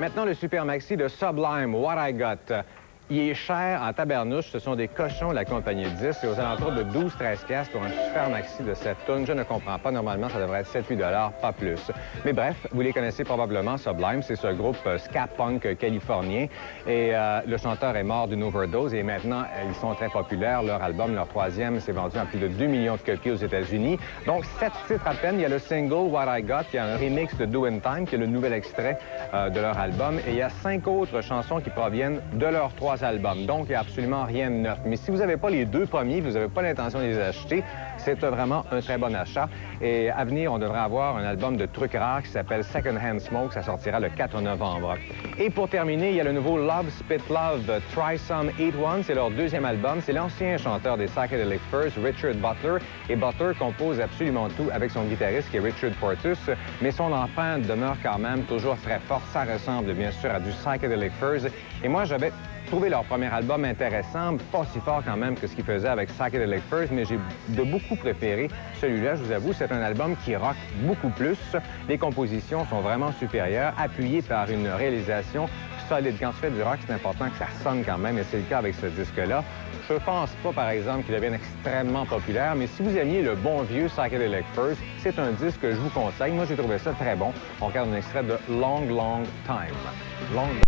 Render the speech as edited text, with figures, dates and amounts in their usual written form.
Maintenant, le super maxi de Sublime, What I Got. Il est cher en tabarnouche. Ce sont des cochons de la compagnie 10. C'est aux alentours de 12-13 piastres pour un super maxi de 7 tonnes. Je ne comprends pas. Normalement, ça devrait être 7-8 $, pas plus. Mais bref, vous les connaissez probablement, Sublime. C'est ce groupe ska punk californien. Et le chanteur est mort d'une overdose. Et maintenant, ils sont très populaires. Leur album, leur troisième, s'est vendu en plus de 2 millions de copies aux États-Unis. Donc, 7 titres à peine. Il y a le single What I Got, qui est un remix de Do in Time, qui est le nouvel extrait de leur album. Et il y a 5 autres chansons qui proviennent de leurs 3 albums. Donc, il n'y a absolument rien de neuf. Mais si vous n'avez pas les 2 premiers, vous n'avez pas l'intention de les acheter, c'est vraiment un très bon achat. Et à venir, on devrait avoir un album de trucs rares qui s'appelle Second Hand Smoke. Ça sortira le 4 novembre. Et pour terminer, il y a le nouveau Love Spit Love Try Some Eat One. C'est leur deuxième album. C'est l'ancien chanteur des Psychedelic Furs, Richard Butler. Et Butler compose absolument tout avec son guitariste qui est Richard Portus. Mais son empreinte demeure quand même toujours très forte. Ça ressemble bien sûr à du Psychedelic Furs. Et moi, j'avais trouvé leur premier album intéressant, pas si fort quand même que ce qu'ils faisaient avec Psychedelic Furs, mais j'ai de beaucoup préféré celui-là, je vous avoue. C'est un album qui rock beaucoup plus. Les compositions sont vraiment supérieures, appuyées par une réalisation solide. Quand tu fais du rock, c'est important que ça sonne quand même, et c'est le cas avec ce disque-là. Je pense pas, par exemple, qu'il devienne extrêmement populaire, mais si vous aimiez le bon vieux Psychedelic Furs, c'est un disque que je vous conseille. Moi, j'ai trouvé ça très bon. On regarde un extrait de Long, Long Time.